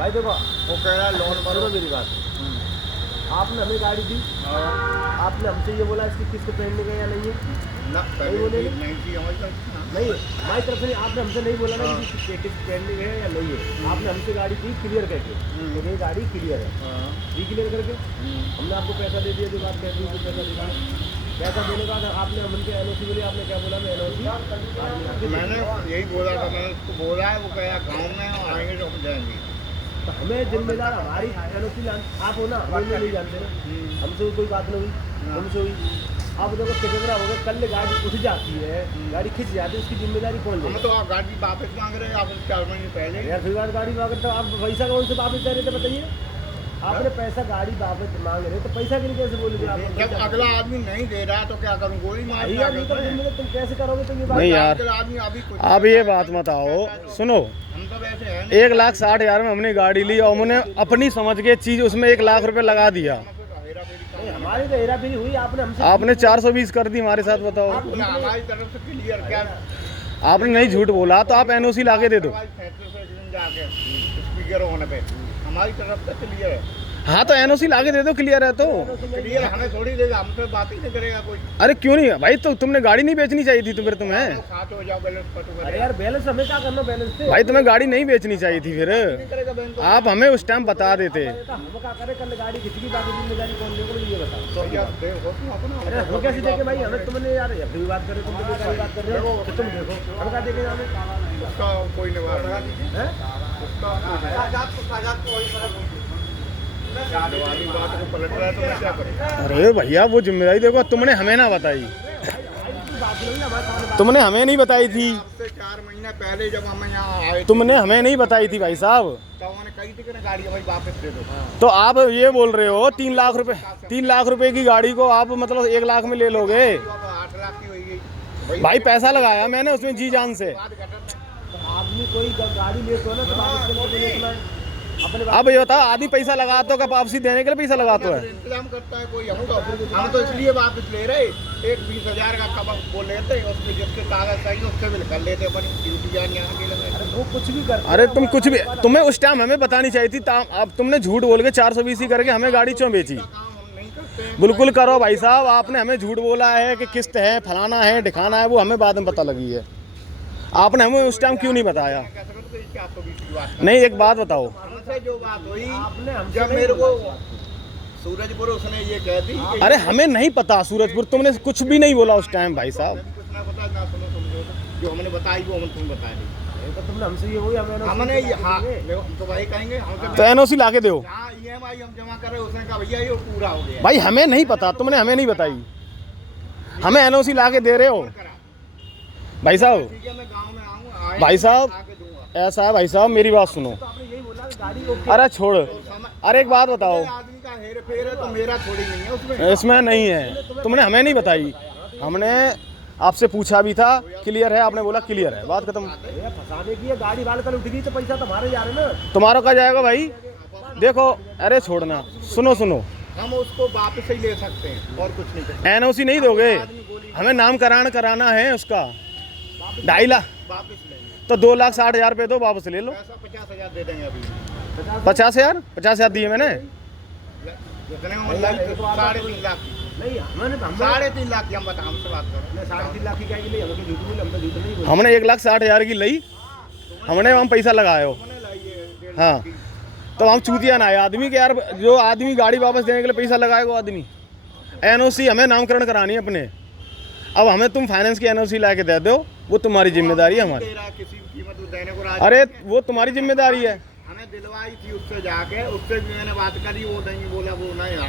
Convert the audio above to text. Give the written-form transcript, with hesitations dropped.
भाई देखो वो कह रहा है लोन सुनो भरो। मेरी बात, आपने हमें गाड़ी दी, आपने हमसे ये बोला इसकी किस्त पेंडिंग है या नहीं है? ना नहीं बोले ना? नहीं थी हमारी तरफ से ना। नहीं, हमारी तरफ से आपने हमसे नहीं बोला ना कि किस्त पेंडिंग है या नहीं है। आपने हमसे गाड़ी दी क्लियर करके कि ये गाड़ी क्लियर है, दी क्लियर करके हमने आपको पैसा दे दिया। जो बात कहती है पैसा देगा, पैसा देने के बाद आपने हमसे एनओसी बोली, आपने क्या बोला? मैं एनओसी मैंने यही बोला था, मैंने उसको बोला है, वो कहा गाँव में आएंगे तो हम जाएंगे। तो हमें जिम्मेदार हमारी एनओसी आप हो ना, हम नहीं जानते ना, हमसे कोई बात नहीं हुई, हमसे हुई। अब देखो कितना हो गया, कल गाड़ी उठ जाती है, गाड़ी खिंच जाती है, उसकी जिम्मेदारी कौन हम लेगा? तो गाड़ी वापस मांग रहे हैं, आप 4 महीने पहले। यार फिर बात गाड़ी वापस, तो आप पैसा कौन से वापस दे रहे थे बताइए? आपने पैसा गाड़ी वापस मांग रहे तो पैसा के लिए कैसे बोलोगे आप? जब अगला आदमी नहीं दे रहा तो क्या करूँ, गोली मार भाई यार, नहीं तो जिम्मेदारी तुम कैसे करोगे? तो ये बात नहीं यार, अगला आदमी अभी कुछ अब ये बात मत आओ। सुनो, हम तो वैसे हैं नहीं। 1,60,000 में हमने गाड़ी ली और हमने अपनी समझ के चीज उसमें 1,00,000 रुपए लगा दिया। नहीं, हमारी तो हेरा फेरी हुई, आपने हमसे आपने 420 कर दी हमारे साथ, बताओ। हमारी तरफ से क्लियर क्या आपने नहीं झूठ बोला तो आप एनओसी लाके दे दो। जाके स्पीकर होने पे हमारी तरफ से क्लियर है। हाँ तो एनओसी लाके दे दो, क्लियर है तो। क्लियर हमें थोड़ी देगा, हमसे बात ही नहीं करेगा कोई। अरे क्यों नहीं भाई, तो तुमने गाड़ी नहीं बेचनी चाहिए थी तो फिर तुम्हें। खाते हो जाओ, बैलेंस पटो अरे यार बैलेंस हमें क्या करना? बैलेंस से भाई तुम्हें गाड़ी नहीं बेचनी चाहिए थी फिर, नहीं करेगा बैंक तो। आप हमें उस टाइम बता देते। हम क्या करें? कल गाड़ी खिंच गई, बाकी जिम्मेदारी कौन लेगा ये बताओ। तो यार देखो तुम अपना। अरे हम कैसे देखे भाई? हमें तुमने यार अपनी बात कर रहे, तुम तो बेकार बात कर रहे हो, तो तुम देखो हम क्या देखे हमें? उसका कोई निवारण नहीं। हैं? वाली बात को पलट रहा है तो मैं क्या करूं? अरे भैया वो जिम्मेदारी देखो, तुमने हमें ना बताई, बात नहीं हमारे सामने। तुमने हमें नहीं बताई थी, आपसे 4 महीने पहले जब हम यहाँ आए थे, तुमने हमें नहीं बताई थी भाई साहब। तो उन्होंने कही थी कि ना गाड़ी भाई वापस दे दो। तो आप ये बोल रहे हो 3 लाख रुपए, 3 लाख रुपए की गाड़ी को आप मतलब 1 लाख में ले लोगे? तो अब 8 लाख की हुई गई भाई पैसा लगाया मैंने उसमें जी जान से। बात घटत तो आदमी कोई गाड़ी ले तो ना, तो वापस के लिए देखना है अपने अब ये बताओ, आदमी पैसा लगाता हो क्या वापसी देने के लिए पैसा लगाता है? इंतजाम करता है कोई। हम तो इसलिए वापस ले रहे, एक 20,000 का कब वो लेते, उसके जिसके कागज चाहिए उससे भी कर लेते अपनी ड्यूटी जान यहाँ के लगे। अरे वो कुछ भी कर। अरे तुम कुछ भी, तुम्हें उस टाइम हमें बतानी चाहिए थी। अब तुमने झूठ बोल के 420 ही करके हमें गाड़ी क्यों बेची? काम हम नहीं करते हैं। बिल्कुल करो भाई साहब, आपने हमें झूठ बोला है कि किस्त है, फलाना है, ढिकाना है, वो हमें बाद में पता लगी है। आपने हमें उस टाइम क्यों नहीं बताया? कैसे करते हैं, क्या 120 की बात नहीं, एक बात बताओ, हमसे जो बात हुई, आपने हमसे जब नहीं मेरे को बोला। सूरजपुर उसने ये कह दी कि अरे हमें नहीं पता सूरजपुर, तुमने कुछ भी नहीं बोला उस टाइम भाई साहब। कुछ ना पता ना सुनो समझो, जो हमने बताई वो हम तुम बता दी। तो तुमने हमसे ये हुई, हमने हाँ हम तो भाई कहेंगे हमसे तो एनओसी लाके दो। जहाँ EMI हम जमा कर रहे उसने कहा भैया ये पूरा हो गया। भाई हमें नहीं पता, तुमने हमें नहीं बताई, हमें एनओसी लाके दे रहे हो करा। भाई साहब। ठीक है मैं गाँव में आऊँगा, भाई साहब आके दूंगा। ऐसा है भाई साहब, मेरी बात सुनो। तो आपने यही बोला कि गाड़ी ओके। अरे छोड़, अरे एक बात बताओ, आदमी का हेर फेर है तो मेरा थोड़ी नहीं है उसमें। इसमें नहीं है, तुमने हमें नहीं बताई। हमने आपसे पूछा भी था क्लियर है, आपने बोला क्लियर है, बात खत्म। ये फंसाने की है, गाड़ी वाले कल उठ गई तो पैसा तुम्हारे जा रहे ना। तुम्हारा कहा जाएगा भाई? देखो, अरे छोड़ना, सुनो सुनो, हम उसको वापस ही ले सकते हैं और कुछ नहीं कर एनओसी नहीं दोगे? हमें नामकरण कराना है उसका 2.5 लाख, वापस लेंगे। तो 2,60,000 रुपये दो, वापस ले लो। पैसा 50,000 दे देंगे अभी। 50,000? 50,000 दिए मैंने। जितने ऑनलाइन 3.5 लाख की, नहीं हमने 3.5 लाख की हम बता, हमसे बात करो। 3.5 लाख की क्या लिए? हमें झूठ बोले, हम तो झूठ नहीं बोले। हमने 1,60,000 की ली, हमने वहाँ पैसा लगायो। हमने लाई है 1.5 हाँ, लाख की। तो हम चूतिया ना है आदमी के यार, जो आदमी गाड़ी वापस देने के लिए पैसा लगाएगा वो आदमी। एनओसी हमें नामकरण करानी है अपने। अब हमें तुम फाइनेंस की एनओसी ला के दे दो, वो तुम्हारी जिम्मेदारी है हमारी। दे रहा है, किसी भी कीमत देने को राजी अरे नहीं है। वो तुम्हारी जिम्मेदारी है। हमें दिलवाई थी उससे जाके, उससे भी मैंने बात करी, वो नहीं बोला वो नहीं आ रहा।